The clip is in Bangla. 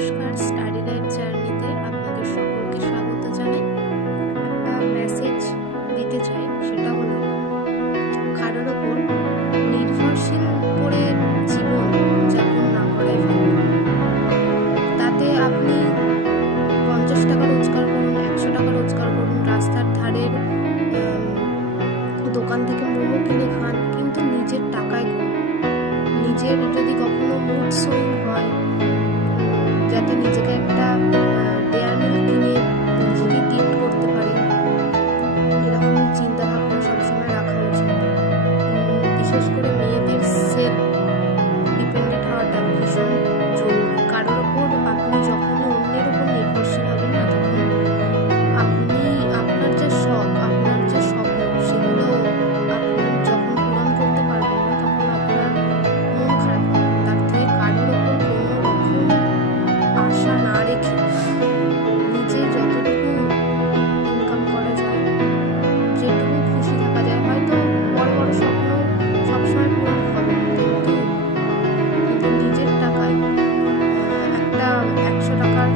নমস্কার, স্টাডি লাইফ জার্নিতে আপনাদের সকলকে স্বাগত জানাই। একটা মেসেজ দিতে চাই, সেটা হলো কারোর ওপর নির্ভরশীল করে জীবন যাপন না করাই ভালো। তাতে আপনি 50 টাকা রোজগার করুন, 100 টাকা রোজগার করুন, রাস্তার ধারের দোকান থেকে মোমো কিনে খান, কিন্তু নিজের টাকায় করুন। নিজের যদি কখনো মুড সুইং হয়, যাতে নিজেকে একটা ডেয়ার মিল্ক কিনে নিজেকে গিফট করতে পারে, এরকম চিন্তা ভাবনা সবসময় রাখা উচিত। বিশেষ করে মেয়েদের সেলফ ডিপেন্ডেন্ট হওয়াটা ভীষণ জরুরি। কারোর ওপর আপনি যখনই অন্যের ওপর নির্ভরশীল হবেন না, তখন আপনি আপনার যে শখ, আপনার যে স্বপ্ন, সেগুলো আপনি যখন পূরণ করতে পারবেন না, তখন আপনার মন খারাপ হবে। তার থেকে কারোর ওপর কোনো রকম আশা না রেখে নিজে যতটুকু ইনকাম করা যায়, যেটুকু খুশি থাকা যায়, হয়তো বড় বড় স্বপ্ন সবসময় পূরণ হবে না, কিন্তু নিজের টাকায় একটা 100 টাকার